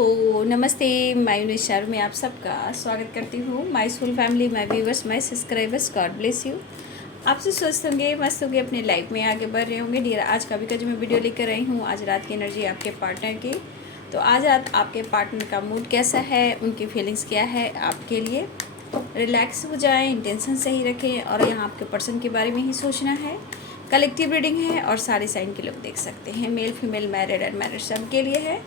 दोस्तों नमस्ते। मायूनी शहर में आप सबका स्वागत करती हूँ। My school family, my viewers, my subscribers, God bless you. आप सब स्वस्थ होंगे, मस्त होंगे, अपने लाइफ में आगे बढ़ रहे होंगे। डियर, आज का भी जो मैं वीडियो लेकर आई हूँ, आज रात की एनर्जी आपके पार्टनर की। तो आज रात आपके पार्टनर का मूड कैसा है, उनकी फीलिंग्स क्या है आपके लिए। रिलैक्स हो जाएं, इंटेंशन सही रखें और यहाँ आपके पर्सन के बारे में ही सोचना है। कलेक्टिव रीडिंग है और सारे साइन के लोग देख सकते हैं, मेल फीमेल, मैरिड अनमैरिड सब के लिए है।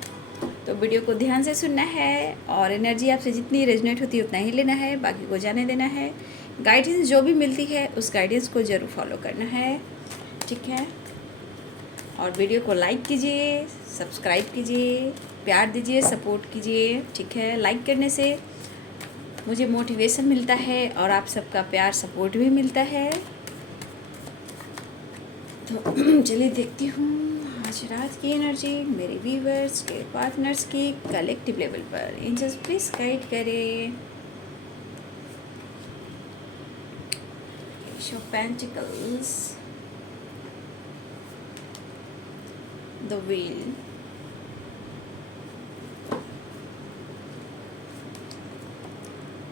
तो वीडियो को ध्यान से सुनना है और एनर्जी आपसे जितनी रेजोनेट होती है उतना ही लेना है, बाकी को जाने देना है। गाइडेंस जो भी मिलती है उस गाइडेंस को ज़रूर फॉलो करना है, ठीक है। और वीडियो को लाइक कीजिए, सब्सक्राइब कीजिए, प्यार दीजिए, सपोर्ट कीजिए, ठीक है। लाइक करने से मुझे मोटिवेशन मिलता है और आप सबका प्यार सपोर्ट भी मिलता है। तो चलिए देखती हूँ आज रात की एनर्जी मेरे व्यूवर्स के पार्टनर्स की कलेक्टिव लेवल पर। एंजल्स प्लीज गाइड करें। Ace of pentacles, the wheel,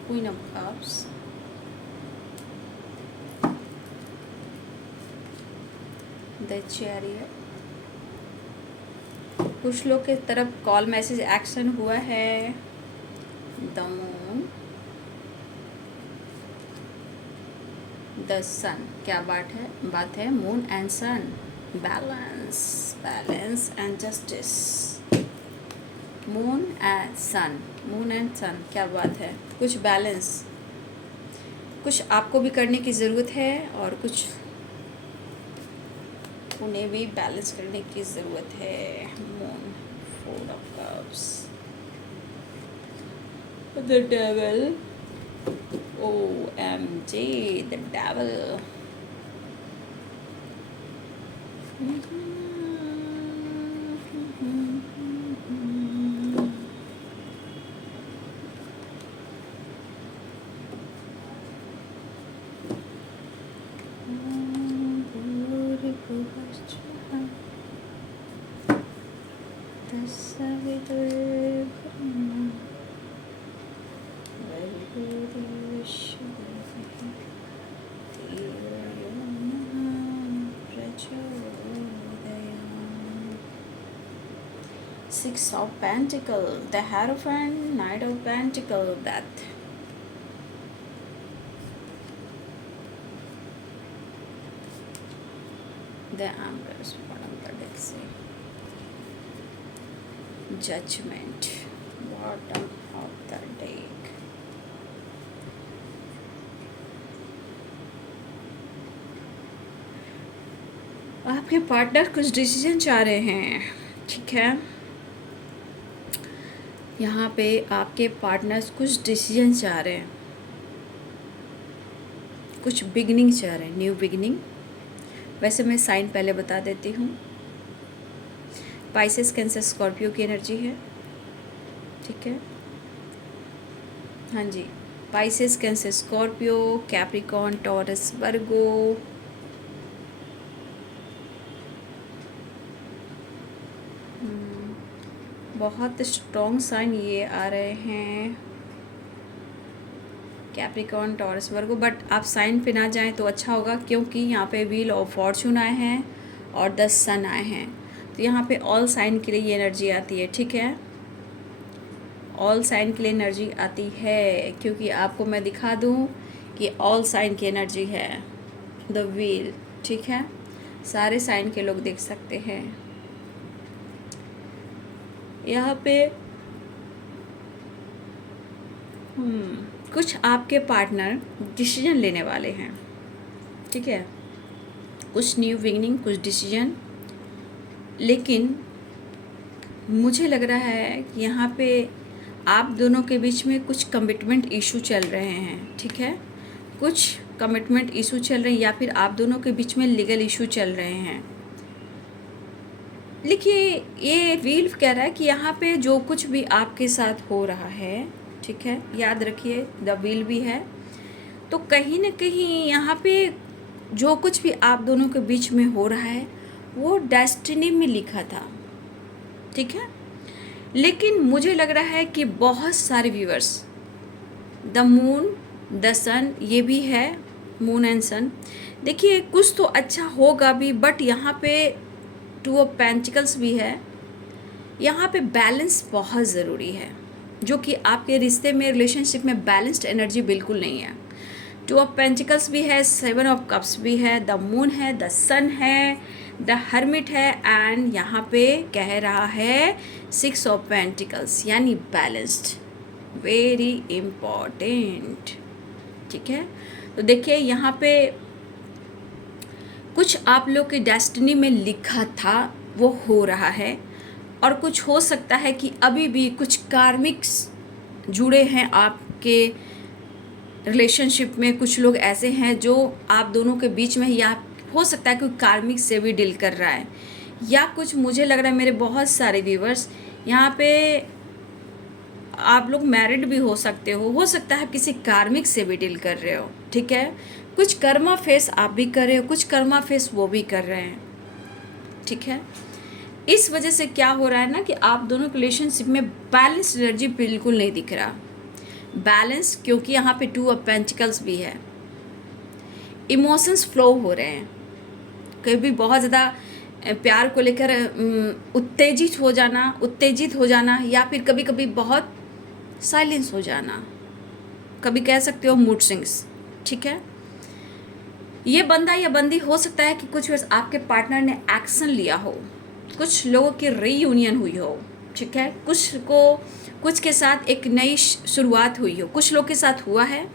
queen of cups, the chariot. कुछ लोग के तरफ कॉल मैसेज एक्शन हुआ है। The moon, the sun. क्या बात है moon and sun, balance and justice. Moon and sun, क्या बात है। कुछ बैलेंस, कुछ आपको भी करने की ज़रूरत है और कुछ उन्हें भी बैलेंस करने की ज़रूरत है। Moon, four of cups, the devil, OMG, the devil. 6 of Pentacles, the Hierophant, Knight of Pentacles, Death. The Empress, bottom of the deck से Judgment, bottom of the deck. आपके पार्टनर कुछ डिसीजन चाह रहे हैं, ठीक है। यहाँ पे आपके पार्टनर्स कुछ डिसीजन चाह रहे हैं, कुछ बिगनिंग चाह रहे हैं, न्यू बिगनिंग। वैसे मैं साइन पहले बता देती हूँ। पाइसेस, कैंसर, स्कॉर्पियो की एनर्जी है, ठीक है। हाँ जी, Pisces, Cancer, Scorpio, Capricorn, Taurus, Virgo. बहुत स्ट्रॉन्ग साइन ये आ रहे हैं, कैप्रिकॉन, टॉरस, वर्गो। बट आप साइन पे ना जाएं तो अच्छा होगा, क्योंकि यहाँ पे व्हील ऑफ फॉर्चून आए हैं और 10 सन आए हैं। तो यहाँ पे ऑल साइन के लिए ये एनर्जी आती है, ठीक है। ऑल साइन के लिए एनर्जी आती है, क्योंकि आपको मैं दिखा दूँ कि ऑल साइन की एनर्जी है द व्हील, ठीक है। सारे साइन के लोग देख सकते हैं यहाँ पे। कुछ आपके पार्टनर डिसीजन लेने वाले हैं, ठीक है। कुछ न्यू बिगिनिंग, कुछ डिसीजन। लेकिन मुझे लग रहा है कि यहाँ पे आप दोनों के बीच में कुछ कमिटमेंट इशू चल रहे हैं, ठीक है। कुछ कमिटमेंट इशू चल रहे हैं या फिर आप दोनों के बीच में लीगल इशू चल रहे हैं। देखिए, ये व्हील कह रहा है कि यहाँ पे जो कुछ भी आपके साथ हो रहा है, ठीक है, याद रखिए द व्हील भी है। तो कहीं ना कहीं यहाँ पे जो कुछ भी आप दोनों के बीच में हो रहा है वो डेस्टिनी में लिखा था, ठीक है। लेकिन मुझे लग रहा है कि बहुत सारे व्यूअर्स, द मून, द सन, ये भी है मून एंड सन। देखिए कुछ तो अच्छा होगा भी, बट यहाँ पे टू ऑफ पेंटिकल्स भी है। यहाँ पे बैलेंस बहुत ज़रूरी है, जो कि आपके रिश्ते में, रिलेशनशिप में बैलेंस्ड एनर्जी बिल्कुल नहीं है। टू ऑफ पेंटिकल्स भी है, सेवन ऑफ कप्स भी है, द मून है, द सन है, द हर्मिट है, एंड यहाँ पे कह रहा है सिक्स ऑफ पेंटिकल्स, यानी बैलेंस्ड, वेरी इम्पॉर्टेंट। ठीक है, तो देखिए यहाँ पे कुछ आप लोग की डेस्टिनी में लिखा था वो हो रहा है, और कुछ हो सकता है कि अभी भी कुछ कार्मिक्स जुड़े हैं आपके रिलेशनशिप में। कुछ लोग ऐसे हैं जो आप दोनों के बीच में, या हो सकता है कोई कार्मिक से भी डील कर रहा है, या कुछ मुझे लग रहा है मेरे बहुत सारे व्यूवर्स यहाँ पे आप लोग मैरिड भी हो सकते हो सकता है किसी कार्मिक से भी डील कर रहे हो। ठीक है, कुछ कर्मा फेस आप भी कर रहे हो, कुछ कर्मा फेस वो भी कर रहे हैं। ठीक है, इस वजह से क्या हो रहा है ना कि आप दोनों के रिलेशनशिप में बैलेंस एनर्जी बिल्कुल नहीं दिख रहा। बैलेंस, क्योंकि यहाँ पे टू ऑफ पेंटिकल्स भी है, इमोशंस फ्लो हो रहे हैं। कभी बहुत ज़्यादा प्यार को लेकर उत्तेजित हो जाना, या फिर कभी कभी बहुत साइलेंस हो जाना, कभी कह सकते हो मूड स्विंग्स। ठीक है, ये बंदा या बंदी हो सकता है कि कुछ वर्ष आपके पार्टनर ने एक्शन लिया हो, कुछ लोगों की रीयूनियन हुई हो। ठीक है, कुछ के साथ एक नई शुरुआत हुई हो, कुछ लोग के साथ हुआ है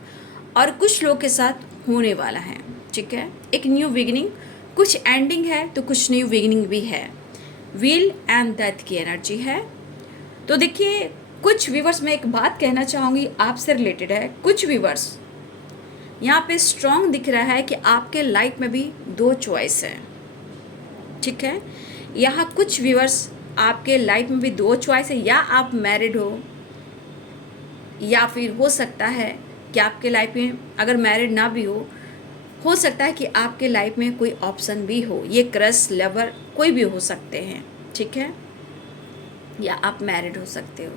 और कुछ लोग के साथ होने वाला है। ठीक है, एक न्यू बिगिनिंग, कुछ एंडिंग है तो कुछ न्यू बिगिनिंग भी है। व्हील एंड डेथ की एनर्जी है। तो देखिए कुछ व्यूवर्स, मैं एक बात कहना चाहूँगी आपसे रिलेटेड है। कुछ व्यूवर्स यहाँ पे स्ट्रॉन्ग दिख रहा है कि आपके लाइफ में भी दो चॉइस है। ठीक है, यहाँ कुछ व्यूवर्स आपके लाइफ में भी दो चॉइस है, या आप मैरिड या फिर हो सकता है कि आपके लाइफ में अगर मैरिड ना भी हो सकता है कि आपके लाइफ में कोई ऑप्शन भी हो। ये क्रश, लवर कोई भी हो सकते हैं। ठीक है, या आप मैरिड हो सकते हो।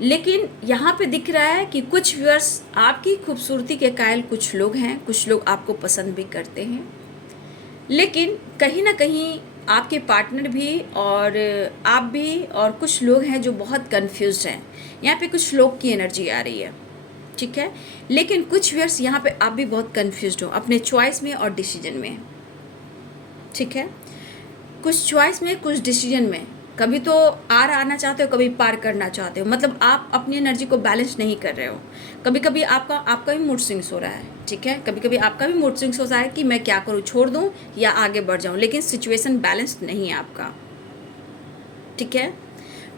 लेकिन यहाँ पे दिख रहा है कि कुछ व्यूअर्स आपकी खूबसूरती के कायल कुछ लोग हैं, कुछ लोग आपको पसंद भी करते हैं, लेकिन कहीं ना कहीं आपके पार्टनर भी और आप भी, और कुछ लोग हैं जो बहुत कंफ्यूज्ड हैं। यहाँ पे कुछ लोग की एनर्जी आ रही है। ठीक है, लेकिन कुछ व्यूअर्स यहाँ पे आप भी बहुत कंफ्यूज्ड हो अपने चॉइस में और डिसीजन में। ठीक है, कुछ चॉइस में, कुछ डिसीजन में, कभी तो आना चाहते हो, कभी पार करना चाहते हो। मतलब आप अपनी एनर्जी को बैलेंस नहीं कर रहे हो। कभी कभी आपका भी मूड स्विंग्स हो रहा है। ठीक है, कभी कभी आपका भी मूड स्विंग्स हो रहा है कि मैं क्या करूँ, छोड़ दूँ या आगे बढ़ जाऊँ, लेकिन सिचुएशन बैलेंस नहीं है आपका। ठीक है,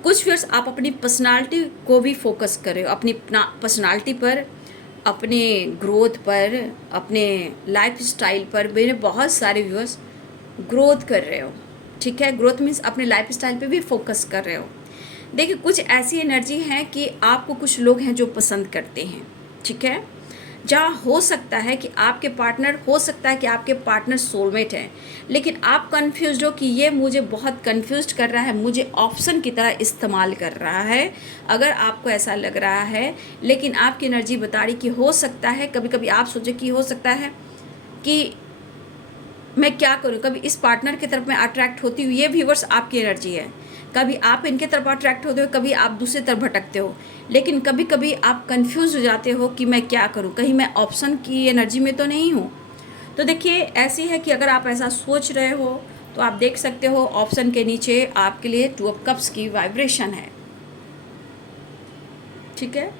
कुछ व्यूअर्स आप अपनी पर्सनालिटी को भी फोकस कर रहे हो, अपनी पर्सनालिटी पर, अपने ग्रोथ पर, अपने लाइफ स्टाइल पर। मेरे बहुत सारे व्यूअर्स ग्रोथ कर रहे हो। ठीक है, ग्रोथ मीन्स अपने लाइफ स्टाइल पे भी फोकस कर रहे हो। देखिए कुछ ऐसी एनर्जी है कि आपको कुछ लोग हैं जो पसंद करते हैं। ठीक है, जहाँ हो सकता है कि आपके पार्टनर, हो सकता है कि आपके पार्टनर सोलमेट हैं, लेकिन आप कंफ्यूज्ड हो कि ये मुझे बहुत कंफ्यूज कर रहा है, मुझे ऑप्शन की तरह इस्तेमाल कर रहा है। अगर आपको ऐसा लग रहा है, लेकिन आपकी एनर्जी बता रही कि हो सकता है, कभी कभी आप सोचे कि हो सकता है कि मैं क्या करूं, कभी इस पार्टनर की तरफ मैं अट्रैक्ट होती हूँ। ये व्यूअर्स आपकी एनर्जी है। कभी आप इनके तरफ अट्रैक्ट होते हो, कभी आप दूसरी तरफ भटकते हो, लेकिन कभी कभी आप कंफ्यूज हो जाते हो कि मैं क्या करूं, कहीं मैं ऑप्शन की एनर्जी में तो नहीं हूं। तो देखिए ऐसी है कि अगर आप ऐसा सोच रहे हो तो आप देख सकते हो ऑप्शन के नीचे आपके लिए टू ऑफ कप्स की वाइब्रेशन है। ठीक है,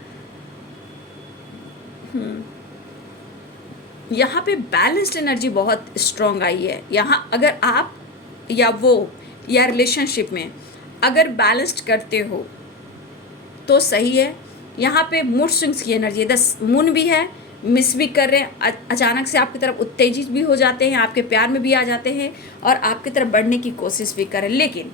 यहाँ पे बैलेंस्ड एनर्जी बहुत स्ट्रॉन्ग आई है। यहाँ अगर आप या रिलेशनशिप में अगर बैलेंस्ड करते हो तो सही है। यहाँ पे मूड स्विंग्स की एनर्जी है, 10 मून भी है, मिस भी कर रहे हैं, अचानक से आपकी तरफ उत्तेजित भी हो जाते हैं, आपके प्यार में भी आ जाते हैं और आपकी तरफ बढ़ने की कोशिश भी करें। लेकिन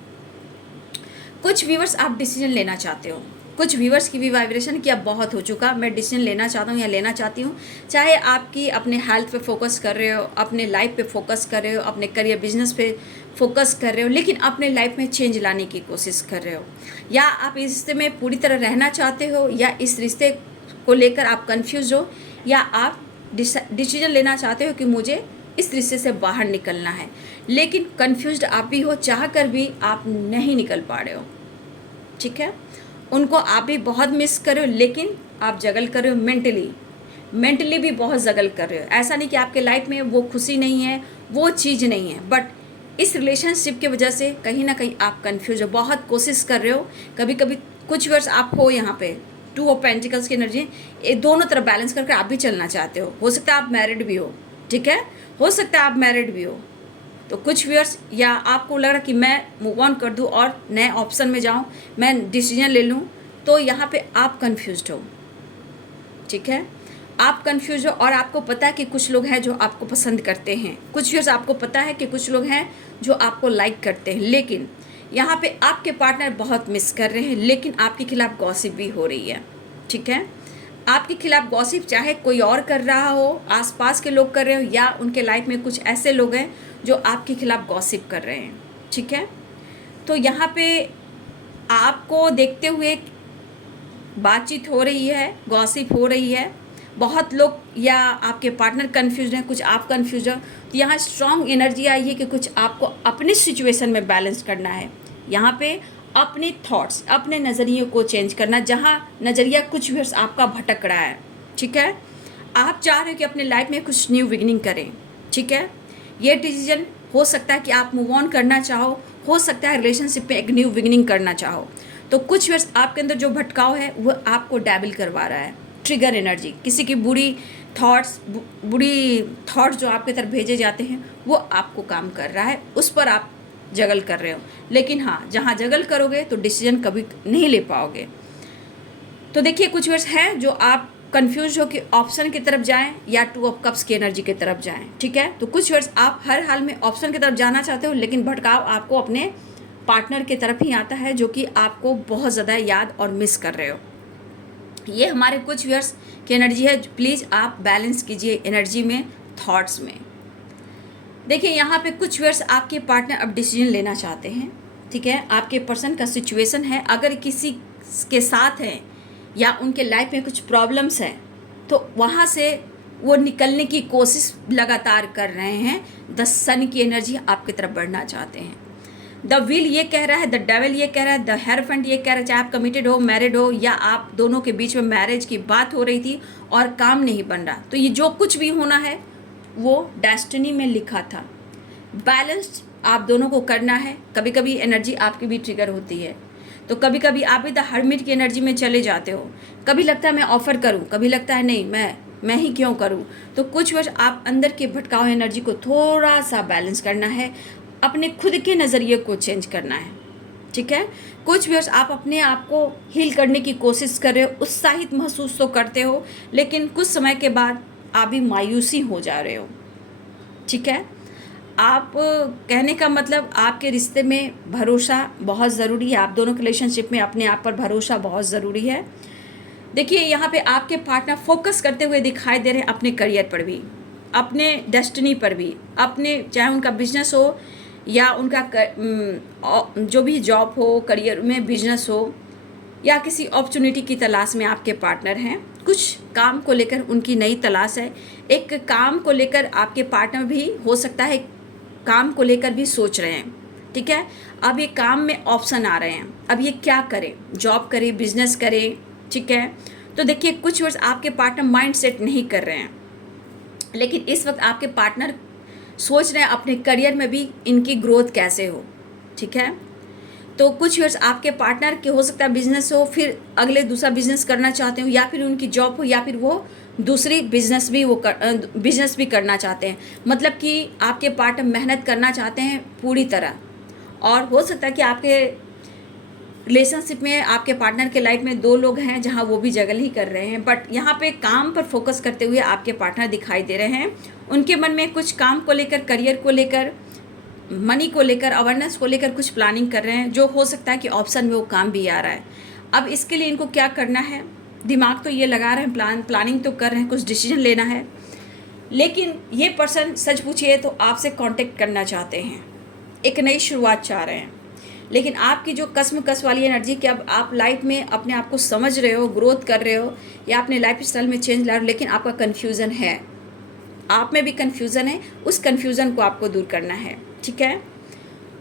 कुछ व्यूअर्स आप डिसीजन लेना चाहते हो, कुछ व्यूवर्स की भी वाइब्रेशन कि अब बहुत हो चुका, मैं डिसीजन लेना चाहता हूँ या लेना चाहती हूँ। चाहे आपकी अपने हेल्थ पे फोकस कर रहे हो, अपने लाइफ पे फोकस कर रहे हो, अपने करियर बिजनेस पे फोकस कर रहे हो, लेकिन अपने लाइफ में चेंज लाने की कोशिश कर रहे हो, या आप इस रिश्ते में पूरी तरह रहना चाहते हो, या इस रिश्ते को लेकर आप कन्फ्यूज हो, या आप डिसीजन लेना चाहते हो कि मुझे इस रिश्ते से बाहर निकलना है, लेकिन कन्फ्यूज्ड आप भी हो, चाह कर भी आप नहीं निकल पा रहे हो। ठीक है, उनको आप भी बहुत मिस कर रहे हो, लेकिन आप जगल कर रहे हो, मेंटली भी बहुत जगल कर रहे हो। ऐसा नहीं कि आपके लाइफ में वो खुशी नहीं है, वो चीज़ नहीं है, बट इस रिलेशनशिप की वजह से कहीं ना कहीं आप कंफ्यूज हो, बहुत कोशिश कर रहे हो। कभी कभी कुछ वर्ष आप हो यहाँ पे 2 ऑफ पेंटिकल्स की एनर्जी, ये दोनों तरफ बैलेंस करके आप भी चलना चाहते हो सकता है आप मैरिड भी हो। ठीक है, हो सकता है आप मैरिड भी हो। तो कुछ व्यूअर्स, या आपको लग रहा कि मैं मूव ऑन कर दूं और नए ऑप्शन में जाऊं, मैं डिसीजन ले लूं, तो यहाँ पे आप कंफ्यूज्ड हो। ठीक है, आप कंफ्यूज हो, और आपको पता है कि कुछ लोग हैं जो आपको पसंद करते हैं, कुछ व्यूअर्स आपको पता है कि कुछ लोग हैं जो आपको लाइक करते हैं, लेकिन यहाँ पे आपके पार्टनर बहुत मिस कर रहे हैं, लेकिन आपके खिलाफ गॉसिप भी हो रही है। ठीक है, आपके खिलाफ गॉसिप चाहे कोई और कर रहा हो, आसपास के लोग कर रहे हो, या उनके लाइफ में कुछ ऐसे लोग हैं जो आपके खिलाफ गॉसिप कर रहे हैं। ठीक है, तो यहाँ पे आपको देखते हुए बातचीत हो रही है, गॉसिप हो रही है, बहुत लोग या आपके पार्टनर कंफ्यूज हैं, कुछ आप कंफ्यूज हो। तो यहाँ स्ट्रॉन्ग एनर्जी आई है कि कुछ आपको अपने सिचुएशन में बैलेंस करना है, यहाँ पे अपने थॉट्स, अपने नज़रिए को चेंज करना, जहाँ नज़रिया कुछ भी आपका भटक रहा है। ठीक है, आप चाह रहे हो कि अपने लाइफ में कुछ न्यू बिगिनिंग करें। ठीक है, ये डिसीजन हो सकता है कि आप मूव ऑन करना चाहो, हो सकता है रिलेशनशिप में एक न्यू बिगिनिंग करना चाहो। तो कुछ वर्ष आपके अंदर जो भटकाव है वो आपको डैबल करवा रहा है, ट्रिगर एनर्जी, किसी की बुरी थॉट्स जो आपके तरफ भेजे जाते हैं वो आपको काम कर रहा है, उस पर आप जगल कर रहे हो। लेकिन हाँ, जहाँ जगल करोगे तो डिसीजन कभी नहीं ले पाओगे। तो देखिए, कुछ वर्ष हैं जो आप कंफ्यूज हो कि ऑप्शन की तरफ जाएं या 2 ऑफ कप्स की एनर्जी की तरफ जाएं। ठीक है, तो कुछ वर्ष आप हर हाल में ऑप्शन की तरफ जाना चाहते हो, लेकिन भटकाव आपको अपने पार्टनर की तरफ ही आता है, जो कि आपको बहुत ज़्यादा याद और मिस कर रहे हो। ये हमारे कुछ व्यूअर्स की एनर्जी है। प्लीज़ आप बैलेंस कीजिए एनर्जी में, थॉट्स में। देखिए, यहाँ पे कुछ व्यूअर्स आपके पार्टनर अब डिसीजन लेना चाहते हैं। ठीक है, आपके पर्सन का सिचुएशन है, अगर किसी के साथ हैं या उनके लाइफ में कुछ प्रॉब्लम्स हैं, तो वहाँ से वो निकलने की कोशिश लगातार कर रहे हैं। द सन की एनर्जी आपकी तरफ बढ़ना चाहते हैं। द व्हील ये कह रहा है, द डेविल ये कह रहा है, द हेरोफेंट ये कह रहा है, चाहे आप कमिटेड हो, मैरिड हो, या आप दोनों के बीच में मैरिज की बात हो रही थी और काम नहीं बन रहा, तो ये जो कुछ भी होना है वो डेस्टिनी में लिखा था। बैलेंस्ड आप दोनों को करना है। कभी कभी एनर्जी आपकी भी ट्रिगर होती है, तो कभी कभी आप भी द हर्मिट की एनर्जी में चले जाते हो। कभी लगता है मैं ऑफर करूं, कभी लगता है नहीं, मैं ही क्यों करूं। तो कुछ वर्ष आप अंदर के भटकाव एनर्जी को थोड़ा सा बैलेंस करना है, अपने खुद के नज़रिए को चेंज करना है। ठीक है, कुछ वर्ष आप अपने आप को हील करने की कोशिश कर रहे हो, उत्साहित महसूस तो करते हो, लेकिन कुछ समय के बाद आप भी मायूसी हो जा रहे हो। ठीक है, आप कहने का मतलब आपके रिश्ते में भरोसा बहुत ज़रूरी है, आप दोनों के रिलेशनशिप में अपने आप पर भरोसा बहुत ज़रूरी है। देखिए, यहाँ पे आपके पार्टनर फोकस करते हुए दिखाई दे रहे हैं अपने करियर पर भी, अपने डेस्टिनी पर भी, अपने चाहे उनका बिजनेस हो या उनका जो भी जॉब हो, करियर में बिजनेस हो, या किसी अपॉर्चुनिटी की तलाश में आपके पार्टनर हैं। कुछ काम को लेकर उनकी नई तलाश है। एक काम को लेकर आपके पार्टनर भी हो सकता है काम को लेकर भी सोच रहे हैं। ठीक है, अब ये काम में ऑप्शन आ रहे हैं, अब ये क्या करें, जॉब करें, बिजनेस करें। ठीक है, तो देखिए, कुछ वर्ष आपके पार्टनर माइंड सेट नहीं कर रहे हैं, लेकिन इस वक्त आपके पार्टनर सोच रहे हैं अपने करियर में भी इनकी ग्रोथ कैसे हो। ठीक है, तो कुछ वर्ष आपके पार्टनर के हो सकता है बिजनेस हो, फिर अगले दूसरा बिजनेस करना चाहते हो, या फिर उनकी जॉब हो, या फिर वो दूसरी बिजनेस भी करना चाहते हैं। मतलब कि आपके पार्टनर मेहनत करना चाहते हैं पूरी तरह, और हो सकता है कि आपके रिलेशनशिप में आपके पार्टनर के लाइफ में 2 लोग हैं जहां वो भी जगल ही कर रहे हैं, बट यहाँ पे काम पर फोकस करते हुए आपके पार्टनर दिखाई दे रहे हैं। उनके मन में कुछ काम को लेकर, करियर को लेकर, मनी को लेकर, अवेयरनेस को लेकर कुछ प्लानिंग कर रहे हैं, जो हो सकता है कि ऑप्शन में वो काम भी आ रहा है। अब इसके लिए इनको क्या करना है, दिमाग तो ये लगा रहे हैं, प्लानिंग तो कर रहे हैं, कुछ डिसीजन लेना है, लेकिन ये पर्सन सच पूछिए तो आपसे कांटेक्ट करना चाहते हैं, एक नई शुरुआत चाह रहे हैं। लेकिन आपकी जो कसम वाली एनर्जी कि अब आप लाइफ में अपने आप को समझ रहे हो, ग्रोथ कर रहे हो, या अपने लाइफ स्टाइल में चेंज ला रहे हो, लेकिन आपका कन्फ्यूज़न है, आप में भी कन्फ्यूज़न है, उस कन्फ्यूज़न को आपको दूर करना है, ठीक है।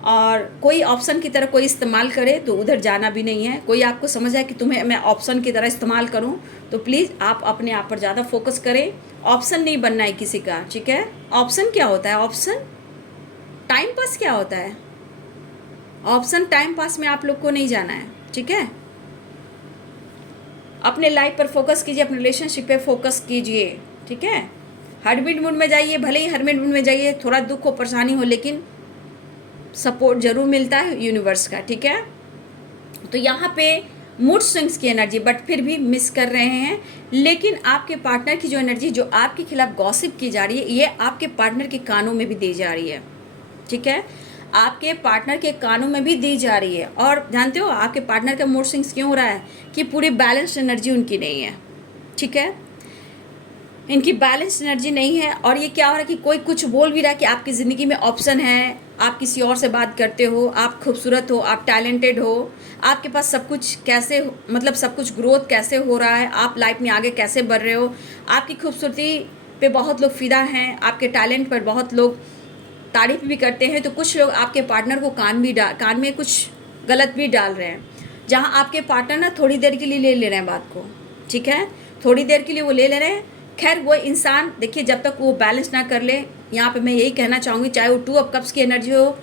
और कोई ऑप्शन की तरह कोई इस्तेमाल करे तो उधर जाना भी नहीं है। कोई आपको समझ आए कि तुम्हें मैं ऑप्शन की तरह इस्तेमाल करूं, तो प्लीज़ आप अपने आप पर ज़्यादा फोकस करें। ऑप्शन नहीं बनना है किसी का, ठीक है। ऑप्शन क्या होता है? ऑप्शन टाइम पास क्या होता है? ऑप्शन टाइम पास में आप लोग को नहीं जाना है, ठीक है। अपने लाइफ पर फोकस कीजिए, अपने रिलेशनशिप पे फोकस कीजिए, ठीक है। हरमिट मूड में जाइए, भले ही हरमिट मूड में जाइए, थोड़ा दुख हो, परेशानी हो, लेकिन सपोर्ट जरूर मिलता है यूनिवर्स का, ठीक है। तो यहाँ पे मूड स्विंग्स की एनर्जी, बट फिर भी मिस कर रहे हैं। लेकिन आपके पार्टनर की जो एनर्जी जो आपके खिलाफ गॉसिप की जा रही है, ये आपके पार्टनर के कानों में भी दी जा रही है, ठीक है। आपके पार्टनर के कानों में भी दी जा रही है। और जानते हो आपके पार्टनर का मूड स्विंग्स क्यों हो रहा है? कि पूरी बैलेंस्ड एनर्जी उनकी नहीं है, ठीक है। इनकी बैलेंस एनर्जी नहीं है। और ये क्या हो रहा है कि कोई कुछ बोल भी रहा है कि आपकी ज़िंदगी में ऑप्शन है, आप किसी और से बात करते हो, आप खूबसूरत हो, आप टैलेंटेड हो, आपके पास सब कुछ कैसे, मतलब सब कुछ ग्रोथ कैसे हो रहा है, आप लाइफ में आगे कैसे बढ़ रहे हो, आपकी खूबसूरती पे बहुत लोग फिदा हैं, आपके टैलेंट पर बहुत लोग तारीफ भी करते हैं। तो कुछ लोग आपके पार्टनर को कान में कुछ गलत भी डाल रहे हैं, जहाँ आपके पार्टनर ना थोड़ी देर के लिए ले रहे हैं बात को, ठीक है। थोड़ी देर के लिए वो ले रहे हैं। खैर वो इंसान देखिए, जब तक वो बैलेंस ना कर ले, यहाँ पे मैं यही कहना चाहूँगी, चाहे वो 2 ऑफ कप्स की एनर्जी हो,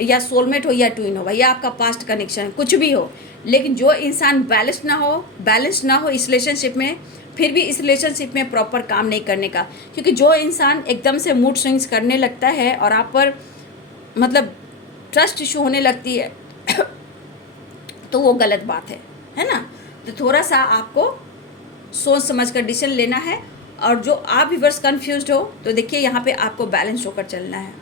या सोलमेट हो, या ट्विन हो, या आपका पास्ट कनेक्शन, कुछ भी हो, लेकिन जो इंसान बैलेंस ना हो इस रिलेशनशिप में, फिर भी इस रिलेशनशिप में प्रॉपर काम नहीं करने का। क्योंकि जो इंसान एकदम से मूड स्विंग्स करने लगता है और आप पर मतलब ट्रस्ट इशू होने लगती है तो वो गलत बात है ना। तो थोड़ा सा आपको सोच समझ कर डिसीजन लेना है। और जो आप व्यूअर्स कंफ्यूज्ड हो, तो देखिए यहाँ पे आपको बैलेंस होकर चलना है।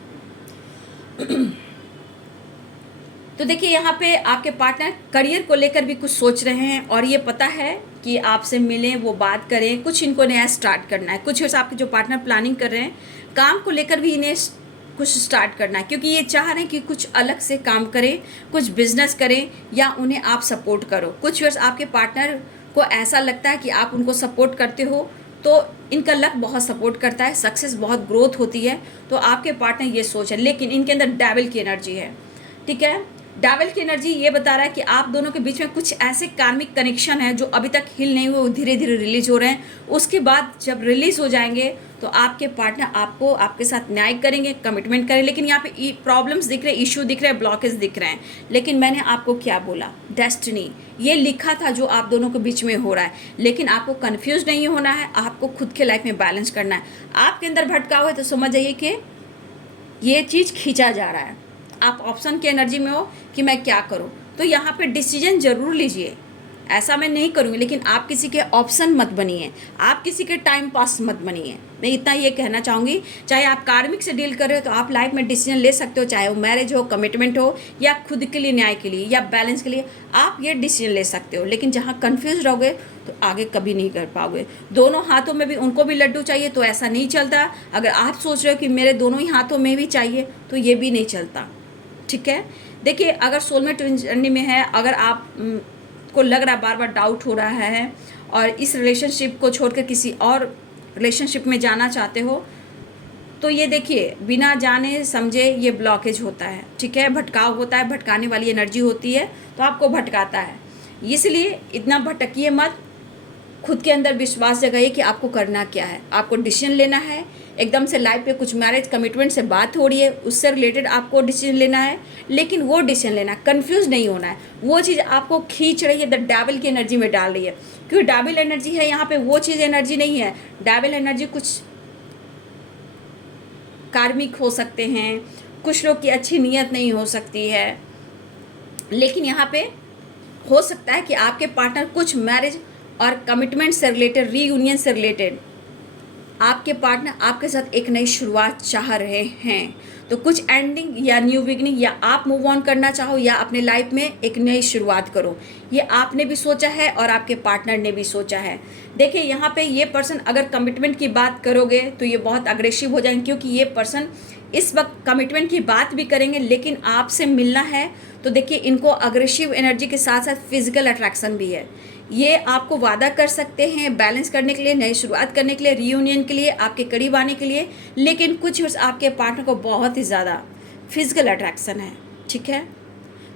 तो देखिए यहाँ पे आपके पार्टनर करियर को लेकर भी कुछ सोच रहे हैं, और ये पता है कि आपसे मिलें, वो बात करें, कुछ इनको नया स्टार्ट करना है। कुछ आपके जो पार्टनर प्लानिंग कर रहे हैं, काम को लेकर भी इन्हें कुछ स्टार्ट करना है, क्योंकि ये चाह रहे हैं कि कुछ अलग से काम करें, कुछ बिजनेस करें, या उन्हें आप सपोर्ट करो। कुछ वर्ष आपके पार्टनर को ऐसा लगता है कि आप उनको सपोर्ट करते हो, तो इनका लक बहुत सपोर्ट करता है, सक्सेस बहुत ग्रोथ होती है। तो आपके पार्टनर ये सोच है, लेकिन इनके अंदर डेविल की एनर्जी है, ठीक है। डेविल की एनर्जी ये बता रहा है कि आप दोनों के बीच में कुछ ऐसे कार्मिक कनेक्शन है जो अभी तक हिल नहीं हुए, धीरे धीरे रिलीज हो रहे हैं। उसके बाद जब रिलीज हो जाएंगे तो आपके पार्टनर आपको आपके साथ न्याय करेंगे, कमिटमेंट करें। लेकिन यहाँ पे प्रॉब्लम्स दिख रहे, इशू दिख रहे, ब्लॉकेज दिख रहे हैं। लेकिन मैंने आपको क्या बोला, डेस्टिनी ये लिखा था जो आप दोनों के बीच में हो रहा है। लेकिन आपको कन्फ्यूज नहीं होना है, आपको खुद के लाइफ में बैलेंस करना है। आपके अंदर भटकाव है तो समझ जाइए कि ये चीज़ खींचा जा रहा है। आप ऑप्शन की एनर्जी में हो कि मैं क्या करूं, तो यहाँ पे डिसीजन जरूर लीजिए। ऐसा मैं नहीं करूँगी, लेकिन आप किसी के ऑप्शन मत बनिए, आप किसी के टाइम पास मत बनिए। मैं इतना ये कहना चाहूँगी। चाहे आप कार्मिक से डील कर रहे हो तो आप लाइफ में डिसीजन ले सकते हो, चाहे वो मैरिज हो, कमिटमेंट हो, या खुद के लिए न्याय के लिए या बैलेंस के लिए, आप ये डिसीजन ले सकते हो। लेकिन जहाँ कन्फ्यूज रहोगे तो आगे कभी नहीं कर पाओगे। दोनों हाथों में भी उनको भी लड्डू चाहिए तो ऐसा नहीं चलता। अगर आप सोच रहे हो कि मेरे दोनों ही हाथों में भी चाहिए तो ये भी नहीं चलता, ठीक है। देखिए अगर सोलमेट जर्नी में है, अगर आप को लग रहा है, बार बार डाउट हो रहा है और इस रिलेशनशिप को छोड़कर किसी और रिलेशनशिप में जाना चाहते हो, तो ये देखिए बिना जाने समझे ये ब्लॉकेज होता है, ठीक है। भटकाव होता है, भटकाने वाली एनर्जी होती है, तो आपको भटकाता है। इसलिए इतना भटकिए मत, खुद के अंदर विश्वास जगाइए कि आपको करना क्या है। आपको डिसीजन लेना है। एकदम से लाइफ पे कुछ मैरिज कमिटमेंट से बात हो रही है, उससे रिलेटेड आपको डिसीजन लेना है, लेकिन वो डिसीजन लेना, कंफ्यूज नहीं होना है। वो चीज़ आपको खींच रही है, द डेविल की एनर्जी में डाल रही है, क्योंकि डेविल एनर्जी है यहाँ पे, वो चीज़ एनर्जी नहीं है। डेविल एनर्जी कुछ कार्मिक हो सकते हैं, कुछ लोग की अच्छी नीयत नहीं हो सकती है, लेकिन यहाँ पे हो सकता है कि आपके पार्टनर कुछ मैरिज और कमिटमेंट से रिलेटेड, रीयूनियन से रिलेटेड आपके पार्टनर आपके साथ एक नई शुरुआत चाह रहे हैं। तो कुछ एंडिंग या न्यू बिगनिंग, या आप मूव ऑन करना चाहो या अपने लाइफ में एक नई शुरुआत करो, ये आपने भी सोचा है और आपके पार्टनर ने भी सोचा है। देखिए यहाँ पे ये पर्सन अगर कमिटमेंट की बात करोगे तो ये बहुत अग्रेसिव हो जाएंगे, क्योंकि ये पर्सन इस वक्त कमिटमेंट की बात भी करेंगे, लेकिन आपसे मिलना है तो देखिए इनको अग्रेसिव एनर्जी के साथ साथ फिजिकल अट्रैक्शन भी है। ये आपको वादा कर सकते हैं बैलेंस करने के लिए, नई शुरुआत करने के लिए, रीयूनियन के लिए, आपके करीब आने के लिए, लेकिन कुछ आपके पार्टनर को बहुत ही ज़्यादा फिजिकल अट्रैक्शन है। ठीक है,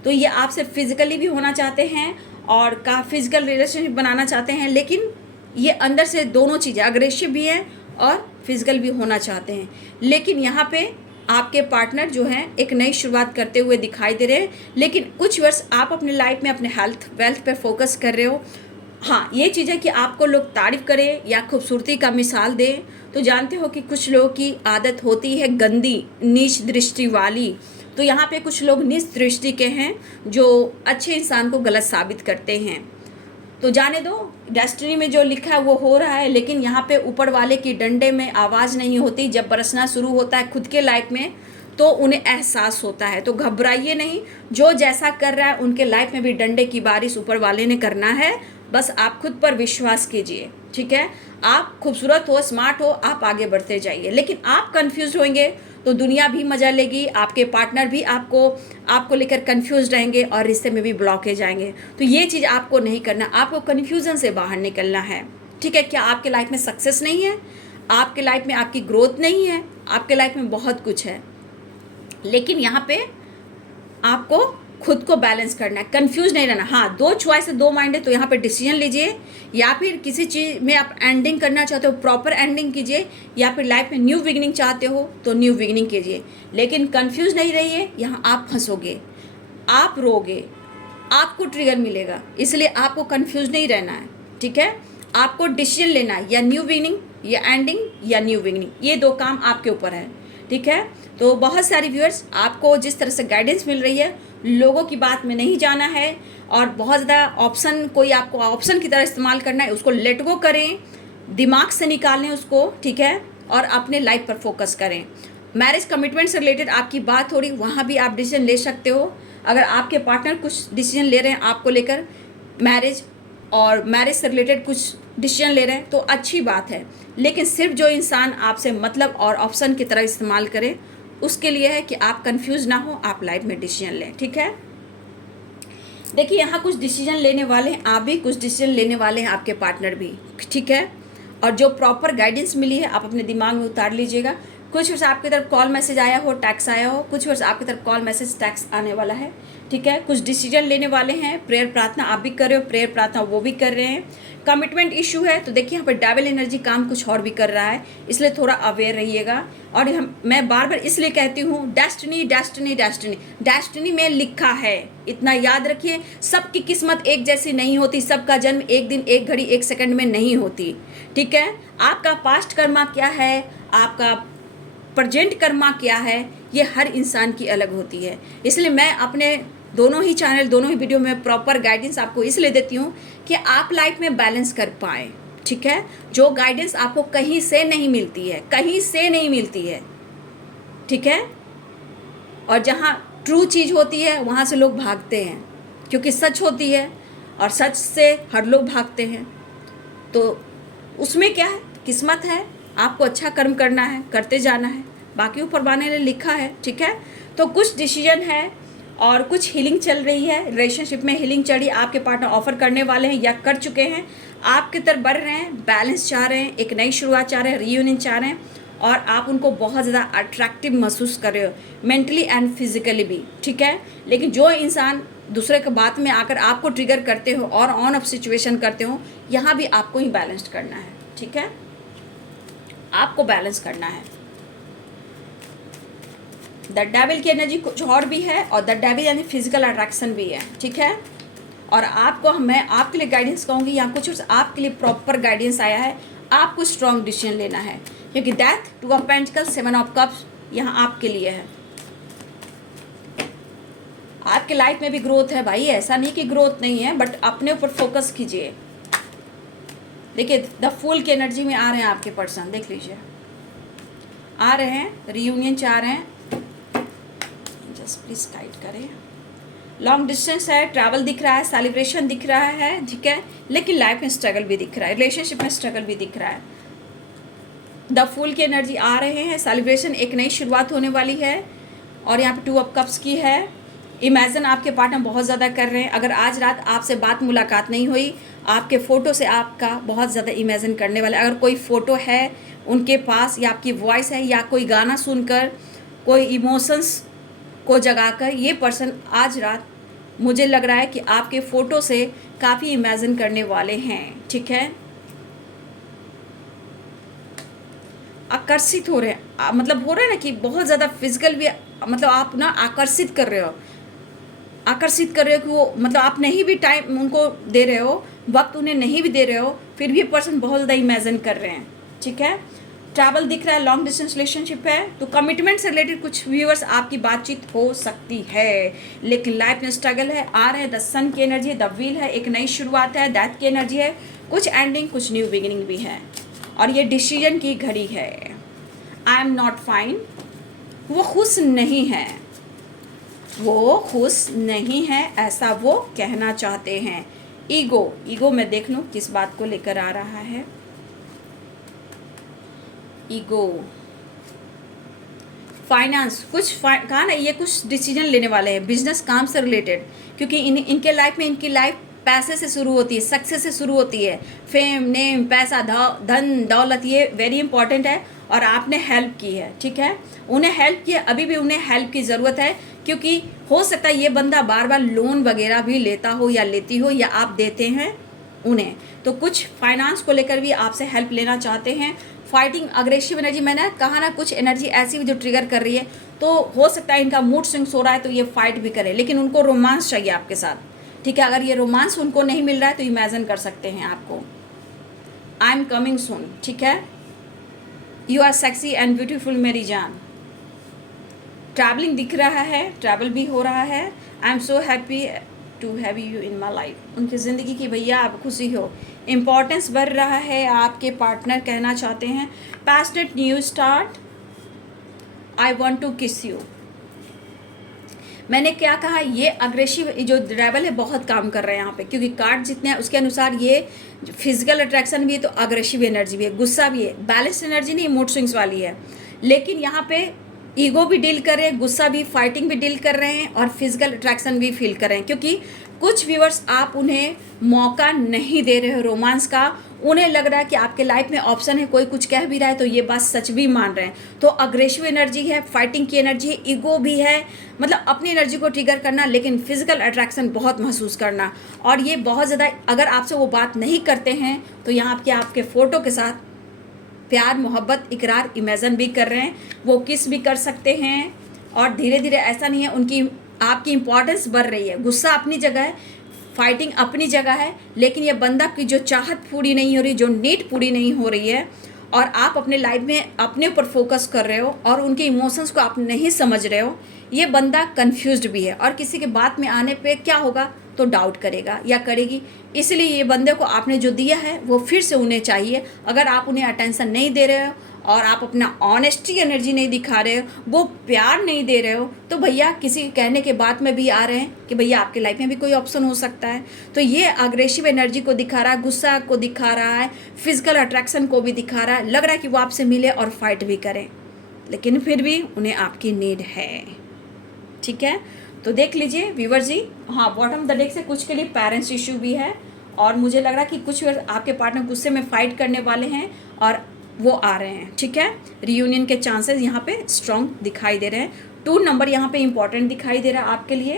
तो ये आपसे फिजिकली भी होना चाहते हैं और का फिजिकल रिलेशनशिप बनाना चाहते हैं, लेकिन ये अंदर से दोनों चीज़ें अग्रेसिव भी है और फिजिकल भी होना चाहते हैं। लेकिन यहाँ पे आपके पार्टनर जो हैं एक नई शुरुआत करते हुए दिखाई दे रहे हैं, लेकिन कुछ वर्ष आप अपने लाइफ में अपने हेल्थ वेल्थ पे फोकस कर रहे हो। हाँ, ये चीज़ है कि आपको लोग तारीफ करें या खूबसूरती का मिसाल दें, तो जानते हो कि कुछ लोगों की आदत होती है गंदी नीच दृष्टि वाली। तो यहाँ पे कुछ लोग नीच दृष्टि के हैं जो अच्छे इंसान को गलत साबित करते हैं। तो जाने दो, डेस्टिनी में जो लिखा है वो हो रहा है, लेकिन यहाँ पे ऊपर वाले की डंडे में आवाज़ नहीं होती। जब बरसना शुरू होता है खुद के लाइफ में तो उन्हें एहसास होता है, तो घबराइए नहीं। जो जैसा कर रहा है उनके लाइफ में भी डंडे की बारिश ऊपर वाले ने करना है, बस आप खुद पर विश्वास कीजिए। ठीक है, आप खूबसूरत हो, स्मार्ट हो, आप आगे बढ़ते जाइए, लेकिन आप कंफ्यूज होंगे तो दुनिया भी मजा लेगी, आपके पार्टनर भी आपको लेकर कंफ्यूज रहेंगे और रिश्ते में भी ब्लॉकेज आएंगे। तो ये चीज़ आपको नहीं करना, आपको कन्फ्यूज़न से बाहर निकलना है। ठीक है, क्या आपके लाइफ में सक्सेस नहीं है, आपके लाइफ में आपकी ग्रोथ नहीं है, आपके लाइफ में बहुत कुछ है, लेकिन यहाँ पे आपको खुद को बैलेंस करना है, कंफ्यूज नहीं रहना। हाँ, दो चॉइस है, दो माइंड है, तो यहाँ पे डिसीजन लीजिए। या फिर किसी चीज़ में आप एंडिंग करना चाहते हो, प्रॉपर एंडिंग कीजिए, या फिर लाइफ में न्यू बिगिनिंग चाहते हो तो न्यू बिगिनिंग कीजिए, लेकिन कंफ्यूज नहीं रहिए। यहाँ आप फंसोगे, आप रोगे, आपको ट्रिगर मिलेगा, इसलिए आपको कंफ्यूज नहीं रहना है। ठीक है, आपको डिसीजन लेना है, या न्यू बिगिनिंग या एंडिंग या न्यू बिगिनिंग, ये दो काम आपके ऊपर है। ठीक है, तो बहुत सारी व्यूअर्स आपको जिस तरह से गाइडेंस मिल रही है, लोगों की बात में नहीं जाना है और बहुत ज़्यादा ऑप्शन, कोई आपको ऑप्शन की तरह इस्तेमाल करना है, उसको लेट गो करें, दिमाग से निकालें उसको। ठीक है, और अपने लाइफ पर फोकस करें। मैरिज कमिटमेंट से रिलेटेड आपकी बात हो रही, वहाँ भी आप डिसीजन ले सकते हो। अगर आपके पार्टनर कुछ डिसीजन ले रहे हैं आपको लेकर, मैरिज और मैरिज से रिलेटेड कुछ डिसीजन ले रहे हैं तो अच्छी बात है, लेकिन सिर्फ जो इंसान आपसे मतलब और ऑप्शन की तरह इस्तेमाल करे उसके लिए है कि आप कंफ्यूज ना हो, आप लाइफ में डिसीजन लें। ठीक है, देखिए यहाँ कुछ डिसीजन लेने वाले हैं, आप भी कुछ डिसीजन लेने वाले हैं, आपके पार्टनर भी। ठीक है, और जो प्रॉपर गाइडेंस मिली है आप अपने दिमाग में उतार लीजिएगा। कुछ वर्ष आपकी तरफ कॉल मैसेज आया हो, टैक्स आया हो, कुछ वर्ष आपकी तरफ कॉल मैसेज टैक्स आने वाला है। ठीक है, कुछ डिसीजन लेने वाले हैं, प्रेयर प्रार्थना आप भी कर रहे हो, प्रेयर प्रार्थना वो भी कर रहे हैं। कमिटमेंट इशू है तो देखिए यहाँ पर डेविल एनर्जी काम कुछ और भी कर रहा है, इसलिए थोड़ा अवेयर रहिएगा। और मैं बार बार इसलिए कहती हूँ डेस्टिनी डेस्टिनी डेस्टिनी, डेस्टिनी में लिखा है, इतना याद रखिए। सबकी किस्मत एक जैसी नहीं होती, सबका जन्म एक दिन, एक घड़ी, एक सेकंड में नहीं होती। ठीक है, आपका पास्ट कर्मा क्या है, आपका प्रेजेंट कर्मा क्या है, ये हर इंसान की अलग होती है। इसलिए मैं अपने दोनों ही चैनल, दोनों ही वीडियो में प्रॉपर गाइडेंस आपको इसलिए देती हूँ कि आप लाइफ में बैलेंस कर पाएँ। ठीक है, जो गाइडेंस आपको कहीं से नहीं मिलती है, कहीं से नहीं मिलती है। ठीक है, और जहाँ ट्रू चीज़ होती है वहाँ से लोग भागते हैं, क्योंकि सच होती है और सच से हर लोग भागते हैं। तो उसमें क्या है, किस्मत है, आपको अच्छा कर्म करना है, करते जाना है, बाकी ऊपर वाले ने लिखा है। ठीक है, तो कुछ डिसीजन है और कुछ हीलिंग चल रही है, रिलेशनशिप में हीलिंग चढ़ी, आपके पार्टनर ऑफर करने वाले हैं या कर चुके हैं, आपकी तरफ बढ़ रहे हैं, बैलेंस चाह रहे हैं, एक नई शुरुआत चाह रहे हैं, रीयूनियन चाह रहे हैं, और आप उनको बहुत ज़्यादा अट्रैक्टिव महसूस कर रहे हो, मेंटली एंड फिजिकली भी। ठीक है, लेकिन जो इंसान दूसरे के बात में आकर आपको ट्रिगर करते हो और ऑन ऑफ सिचुएशन करते हो, यहाँ भी आपको ही बैलेंस करना है। ठीक है, आपको बैलेंस करना है। द डेविल की एनर्जी कुछ और भी है, और द डेविल यानी फिजिकल अट्रैक्शन भी है। ठीक है, और मैं आपके लिए गाइडेंस कहूँगी, यहाँ कुछ आपके लिए प्रॉपर गाइडेंस आया है, आपको स्ट्रॉन्ग डिसीजन लेना है, क्योंकि death, two of pentacles, seven of cups यहाँ आपके लिए है। आपके लाइफ में भी ग्रोथ है भाई, ऐसा नहीं कि ग्रोथ नहीं है, बट अपने ऊपर फोकस कीजिए। देखिए द फूल की एनर्जी में आ रहे हैं आपके पर्सन, देख लीजिए, आ रहे हैं, रीयूनियन चाह रहे हैं, प्लीज़ गाइड करें। लॉन्ग डिस्टेंस है, ट्रैवल दिख रहा है, सेलिब्रेशन दिख रहा है, ठीक है, लेकिन लाइफ में स्ट्रगल भी दिख रहा है, रिलेशनशिप में स्ट्रगल भी दिख रहा है। द फूल की एनर्जी आ रहे हैं, सेलिब्रेशन, एक नई शुरुआत होने वाली है। और यहाँ पे 2 ऑफ कप्स की है। इमेजिन आपके पार्टनर बहुत ज़्यादा कर रहे हैं। अगर आज रात आपसे बात मुलाकात नहीं हुई, आपके फ़ोटो से आपका बहुत ज़्यादा इमेजिन करने वाले। अगर कोई फ़ोटो है उनके पास, या आपकी वॉइस है, या कोई गाना सुनकर, कोई इमोशंस को जगाकर, ये पर्सन आज रात मुझे लग रहा है कि आपके फ़ोटो से काफ़ी इमेजिन करने वाले हैं, ठीक है। आकर्षित हो रहे हैं, मतलब हो रहा है ना कि बहुत ज़्यादा फिजिकल भी, मतलब आप ना आकर्षित कर रहे हो कि वो, मतलब आप नहीं भी टाइम उनको दे रहे हो, वक्त उन्हें नहीं भी दे रहे हो, फिर भी पर्सन बहुत ज़्यादा इमेजिन कर रहे हैं, ठीक है। ट्रैवल दिख रहा है, लॉन्ग डिस्टेंस रिलेशनशिप है, तो कमिटमेंट से रिलेटेड कुछ व्यूअर्स आपकी बातचीत हो सकती है, लेकिन लाइफ में स्ट्रगल है। आ रहे हैं द सन की एनर्जी है, द व्हील है, एक नई शुरुआत है, डेथ की एनर्जी है, कुछ एंडिंग, कुछ न्यू बिगिनिंग भी है, और ये डिसीजन की घड़ी है। आई एम नॉट फाइन, वो खुश नहीं है, वो खुश नहीं है, ऐसा वो कहना चाहते हैं। ईगो मैं देख लूँ किस बात को लेकर आ रहा है। ईगो, फाइनेंस, कुछ कहा ना, ये कुछ डिसीजन लेने वाले हैं, बिजनेस, काम से रिलेटेड, क्योंकि इनके लाइफ में, इनकी लाइफ पैसे से शुरू होती है, सक्सेस से शुरू होती है, फेम, नेम, पैसा, धन दौलत, ये वेरी इंपॉर्टेंट है। और आपने हेल्प की है, ठीक है, उन्हें हेल्प की है, अभी भी उन्हें हेल्प की ज़रूरत है, क्योंकि हो सकता है ये बंदा बार बार लोन वगैरह भी लेता हो या लेती हो, या आप देते हैं उन्हें, तो कुछ फाइनेंस को लेकर भी आपसे हेल्प लेना चाहते हैं। फाइटिंग, अग्रेसिव एनर्जी, मैंने कहा ना, कुछ एनर्जी ऐसी भी जो ट्रिगर कर रही है, तो हो सकता है इनका मूड स्विंग्स हो रहा है, तो ये फाइट भी करे, लेकिन उनको रोमांस चाहिए आपके साथ, ठीक है। अगर ये रोमांस उनको नहीं मिल रहा है तो इमेजिन कर सकते हैं आपको, आई एम कमिंग सून, ठीक है। You are sexy and beautiful मेरी जान। ट्रैवलिंग दिख रहा है, ट्रैवल भी हो रहा है। I am so happy to have you in my life. उनकी ज़िंदगी की भैया आप खुशी हो, इम्पॉर्टेंस बढ़ रहा है, आपके पार्टनर कहना चाहते हैं। Passionate new start, I want to kiss you. मैंने क्या कहा, ये अग्रेसिव जो ड्राइवल है बहुत काम कर रहे हैं यहाँ पे, क्योंकि कार्ड जितने हैं उसके अनुसार ये फिजिकल अट्रैक्शन भी है, तो अग्रेसिव एनर्जी भी है, गुस्सा भी है, बैलेंस एनर्जी नहीं, मूड स्विंग्स वाली है। लेकिन यहाँ पे ईगो भी डील कर रहे हैं, गुस्सा भी, फाइटिंग भी डील कर रहे हैं, और फिजिकल अट्रैक्शन भी फील कर रहे हैं, क्योंकि कुछ व्यूअर्स आप उन्हें मौका नहीं दे रहे हो रोमांस का। उन्हें लग रहा है कि आपके लाइफ में ऑप्शन है, कोई कुछ कह भी रहा है तो ये बात सच भी मान रहे हैं। तो अग्रेसिव एनर्जी है, फाइटिंग की एनर्जी है, ईगो भी है, मतलब अपनी एनर्जी को ट्रिगर करना, लेकिन फिजिकल अट्रैक्शन बहुत महसूस करना। और ये बहुत ज़्यादा, अगर आपसे वो बात नहीं करते हैं तो यहाँ आपके फ़ोटो के साथ प्यार, मोहब्बत, इकरार, इमेजिन भी कर रहे हैं, वो किस भी कर सकते हैं। और धीरे धीरे, ऐसा नहीं है, उनकी आपकी इंपॉर्टेंस बढ़ रही है। गुस्सा अपनी जगह है, फाइटिंग अपनी जगह है, लेकिन ये बंदा की जो चाहत पूरी नहीं हो रही, जो नीड पूरी नहीं हो रही है, और आप अपने लाइफ में अपने ऊपर फोकस कर रहे हो और उनके इमोशंस को आप नहीं समझ रहे हो, ये बंदा कंफ्यूज्ड भी है, और किसी के बात में आने पे क्या होगा तो डाउट करेगा या करेगी। इसलिए ये बंदे को आपने जो दिया है वो फिर से उन्हें चाहिए। अगर आप उन्हें अटेंशन नहीं दे रहे हो और आप अपना ऑनेस्टी एनर्जी नहीं दिखा रहे हो, वो प्यार नहीं दे रहे हो, तो भैया किसी कहने के बाद में भी आ रहे हैं कि भैया आपके लाइफ में भी कोई ऑप्शन हो सकता है। तो ये अग्रेसिव एनर्जी को दिखा रहा है, गुस्सा को दिखा रहा है, फिजिकल अट्रैक्शन को भी दिखा रहा है। लग रहा है कि वो आपसे मिले और फाइट भी करें, लेकिन फिर भी उन्हें आपकी नीड है, ठीक है। तो देख लीजिए व्यूवर जी, हाँ, बॉटम द डेक से कुछ के लिए पेरेंट्स इशू भी है, और मुझे लग रहा है कि कुछ आपके पार्टनर गुस्से में फाइट करने वाले हैं और वो आ रहे हैं, ठीक है। रियूनियन के चांसेस यहाँ पे स्ट्रॉन्ग दिखाई दे रहे हैं। 2 नंबर यहाँ पे इंपॉर्टेंट दिखाई दे रहा है आपके लिए।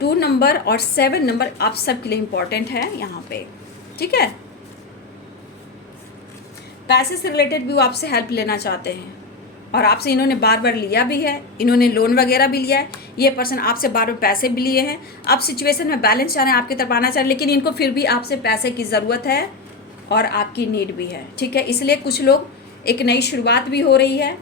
टू नंबर और 7 नंबर आप सबके लिए इंपॉर्टेंट है यहाँ पे, ठीक है। पैसे से रिलेटेड भी वो आपसे हेल्प लेना चाहते हैं, और आपसे इन्होंने बार बार लिया भी है, इन्होंने लोन वगैरह भी लिया है। ये पर्सन आपसे बार बार पैसे भी लिए हैं। आप सिचुएशन में बैलेंस चाह रहे हैं, आपकी तरफ आना चाह रहे हैं, लेकिन इनको फिर भी आपसे पैसे की ज़रूरत है और आपकी नीड भी है, ठीक है। इसलिए कुछ लोग, एक नई शुरुआत भी हो रही है,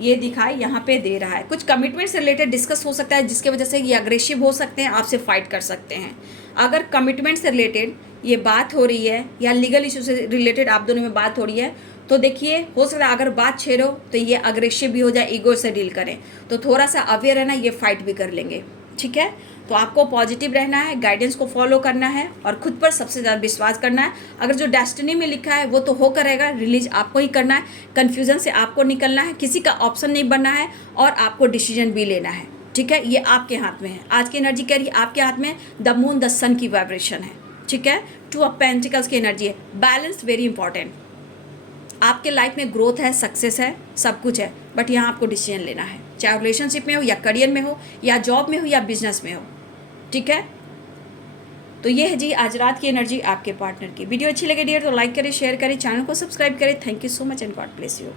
ये दिखाई यहाँ पे दे रहा है। कुछ कमिटमेंट से रिलेटेड डिस्कस हो सकता है, जिसकी वजह से ये अग्रेसिव हो सकते हैं, आपसे फाइट कर सकते हैं। अगर कमिटमेंट से रिलेटेड ये बात हो रही है या लीगल इशू से रिलेटेड आप दोनों में बात हो रही है, तो देखिए हो सकता है अगर बात छेड़ो तो ये अग्रेसिव भी हो जाए, ईगो से डील करें, तो थोड़ा सा अवेयर रहना, ये फाइट भी कर लेंगे। ठीक है, तो आपको पॉजिटिव रहना है, गाइडेंस को फॉलो करना है और खुद पर सबसे ज़्यादा विश्वास करना है। अगर जो डेस्टिनी में लिखा है वो तो हो करेगा, रिलीज आपको ही करना है, कन्फ्यूजन से आपको निकलना है, किसी का ऑप्शन नहीं बनना है और आपको डिसीजन भी लेना है। ठीक है, ये आपके हाथ में है। आज की एनर्जी कह रही है आपके हाथ में द मून द सन की वाइब्रेशन है। ठीक है, 2 ऑफ पेंटिकल्स की एनर्जी है। Balance very important. आपके लाइफ में ग्रोथ है, सक्सेस है, सब कुछ है, बट यहाँ आपको डिसीजन लेना है, चाहे रिलेशनशिप में हो या करियर में हो या जॉब में हो या बिजनेस में हो। ठीक है, तो ये है जी आज रात की एनर्जी आपके पार्टनर की। वीडियो अच्छी लगे डियर तो लाइक करें, शेयर करें, चैनल को सब्सक्राइब करें। Thank you so much and God bless you.